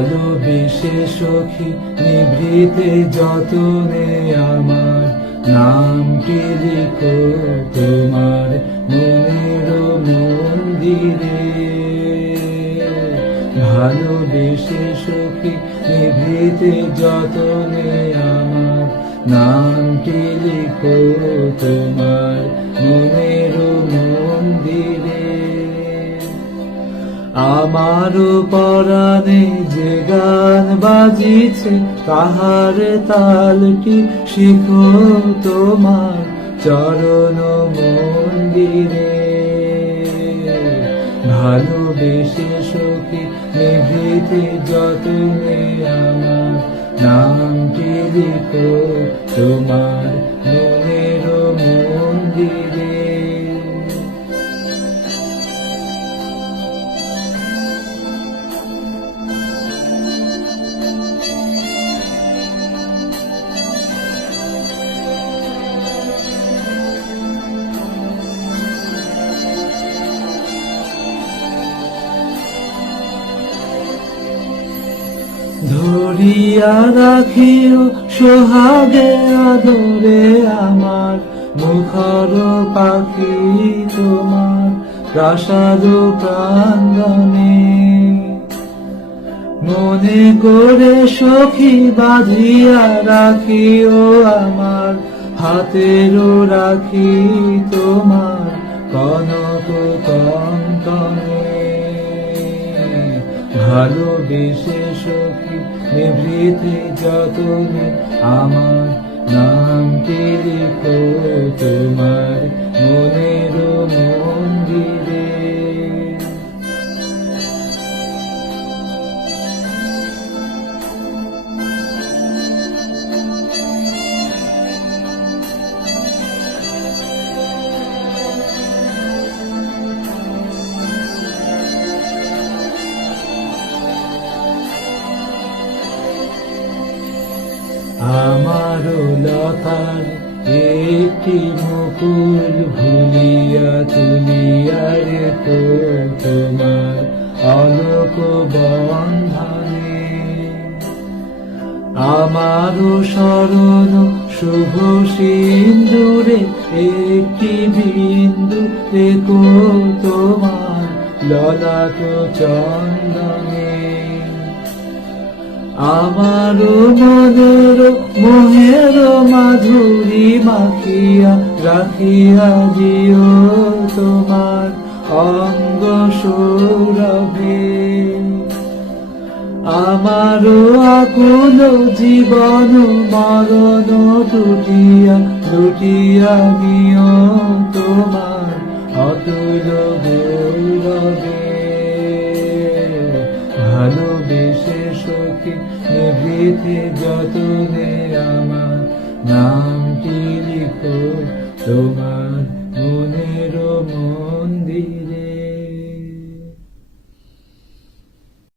ভালোবেসে সখী নিভৃতে যতনে আমার নামটি লিখো তোমার মনের মন্দিরে। ভালোবেসে সখী নিভৃতে যতনে আমার নামটি লিখো তোমার মনের মন্দিরে। আমার পরাণে যে গান বাজিছে তাহার তালটি শিখো তোমার চরণ মন্দিরে। ভালোবেসে সখী নিভৃতে যতনে আমার নামটি লিখো তোমার মনের মন্দিরে। ধরিয়া রাখিও সোহাগে আদরে আমার মুখর পাখি তোমার প্রাসাদ প্রাঙ্গণে। মনে করে সখী বাঁধিয়া রাখিও আমার হাতের রাখি তোমার কনক কঙ্কণে। ভালোবেসে সখী নিভৃতে যতনে আমার নামটি লিখো তোমার মনের মন্দিরে। আমার লতার একটি মুকুল ভুলিয়া তুলিয়া রেখো তোমার অলোক বন্ধনে। আমার শরণ শুভ সিন্দুরে একটি বিন্দু রেখো তোমার ললাট চন্দনে। আমার মনের মোহের মাধুরী মাখিয়া রাখিয়া দিও তোমার অঙ্গ সৌরভে। আমার আকুল জীবন মরণ লুটিয়া লুটিয়া নিও তোমার অতুল গৌরবে। ভালোবেসে সখী নিভৃতে যতনে আমার নামটি লিখো তোমার মনের মন্দিরে।